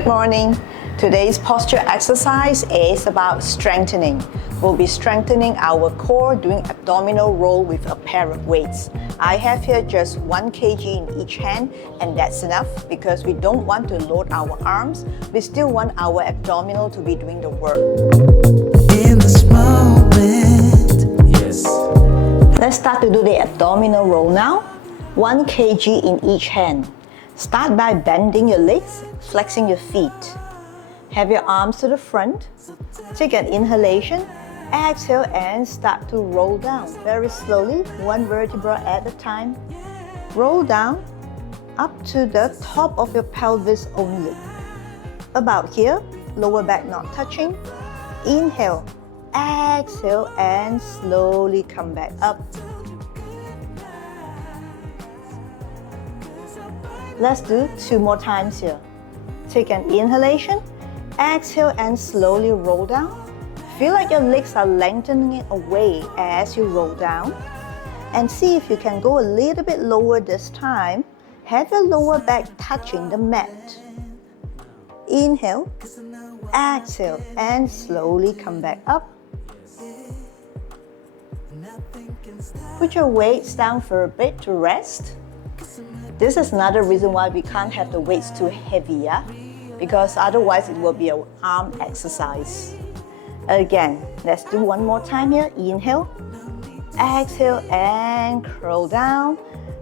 Good morning. Today's posture exercise is about strengthening. We'll be strengthening our core doing abdominal roll with a pair of weights. I have here just 1 kg in each hand, and that's enough because we don't want to load our arms. We still want our abdominal to be doing the work. In this moment, yes. Let's start to do the abdominal roll now. 1 kg in each hand. Start by bending your legs, flexing your feet. Have your arms to the front. Take an inhalation, exhale, and start to roll down very slowly, one vertebra at a time. Roll down up to the top of your pelvis only. About here, lower back not touching. Inhale, exhale, and slowly come back up. Let's do 2 more times here. Take an inhalation, exhale, and slowly roll down. Feel like your legs are lengthening away as you roll down. And see if you can go a little bit lower this time. Have your lower back touching the mat. Inhale, exhale, and slowly come back up. Put your weights down for a bit to rest. This is another reason why we can't have the weights too heavy, yeah? Because otherwise it will be an arm exercise. Again, let's do 1 more time here. Inhale, exhale, and curl down.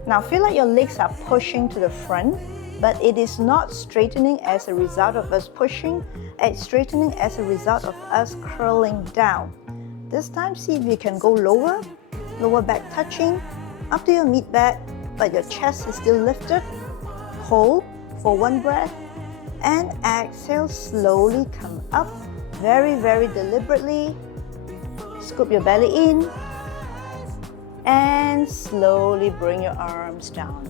Now feel like your legs are pushing to the front, but it is not straightening as a result of us pushing. It's straightening as a result of us curling down. This time, see if you can go lower. Lower back touching, up to your mid back, but your chest is still lifted. Hold for 1 breath and exhale, slowly come up. Very, very deliberately. Scoop your belly in and slowly bring your arms down.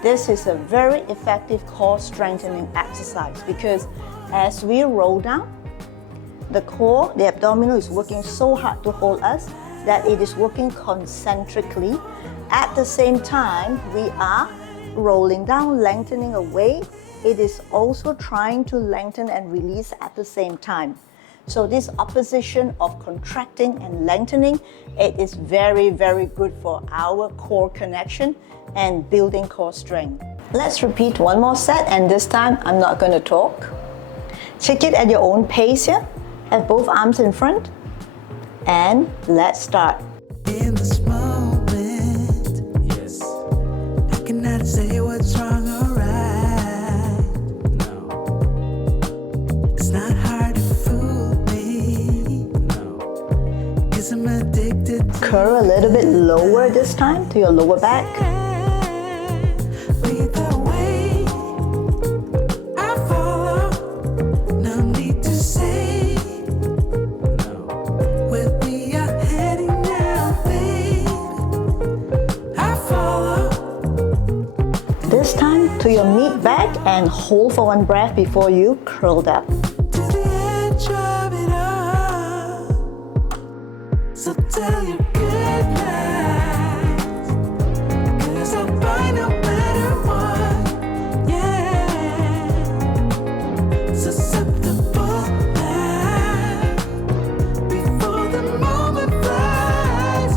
This is a very effective core strengthening exercise because as we roll down, the core, the abdominal is working so hard to hold us that it is working concentrically. At the same time, we are rolling down, lengthening away. It is also trying to lengthen and release at the same time. So this opposition of contracting and lengthening, it is very, very good for our core connection and building core strength. Let's repeat 1 more set, and this time I'm not going to talk. Take it at your own pace here. Have both arms in front. And let's start. In this moment, yes. I cannot say what's wrong or right. No. It's not hard to fool me. No. 'Cause I'm addicted to Curl a little bit lower this time to your lower back. This time to your mid back and hold for 1 breath before you curl up. to the edge of it all. So tell your good night, 'cause I'll find no matter what. Yeah, susceptible now before the moment flies.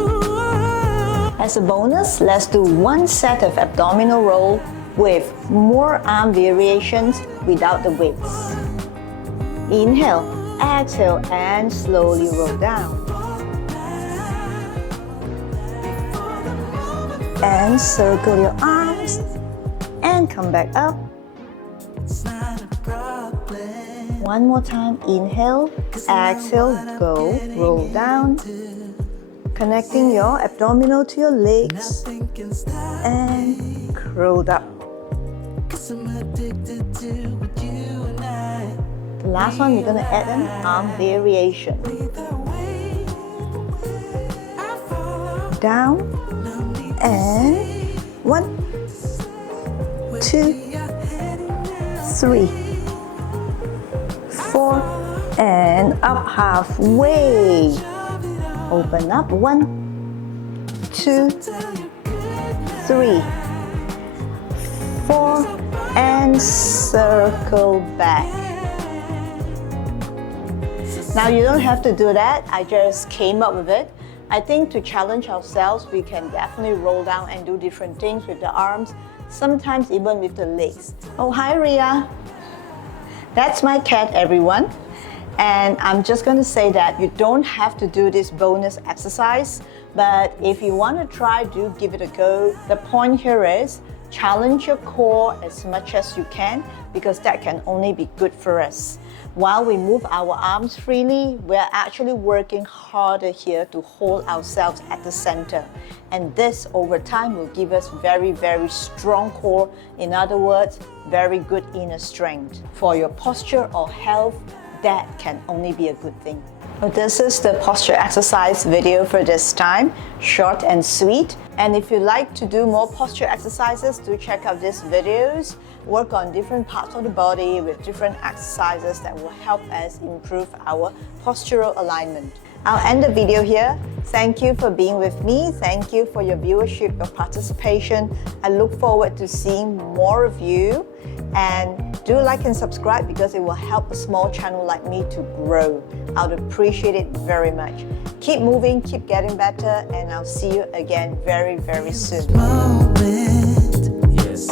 Ooh. As a bonus, let's do 1 set of abdominal roll with more arm variations without the weights. Inhale, exhale, and slowly roll down. And circle your arms and come back up. It's not a problem. 1 more time. Inhale, exhale, go, roll down. Connecting your abdominal to your legs Nothing can stop and curled up. 'cause I'm addicted to with you and I. The last one, we're going to add an arm variation. Either way, I follow. Down No need to and 1, 2, be heading now. 3, 4, and up halfway. Open up. 1, 2, 3, 4, and circle back. Now you don't have to do that, I just came up with it. I think to challenge ourselves, we can definitely roll down and do different things with the arms, sometimes even with the legs. Oh, hi Ria. That's my cat, everyone. And I'm just going to say that you don't have to do this bonus exercise, but if you want to try, do give it a go. The point here is challenge your core as much as you can, because that can only be good for us. While we move our arms freely, we're actually working harder here to hold ourselves at the center. And this over time will give us very, very strong core. In other words, very good inner strength. For your posture or health, that can only be a good thing. So this is the posture exercise video for this time, short and sweet. And if you like to do more posture exercises, do check out these videos. Work on different parts of the body with different exercises that will help us improve our postural alignment. I'll end the video here. Thank you for being with me. Thank you for your viewership, your participation. I look forward to seeing more of you. And do like and subscribe because it will help a small channel like me to grow. I would appreciate it very much. Keep moving, keep getting better, and I'll see you again very, very soon. Moment. Yes.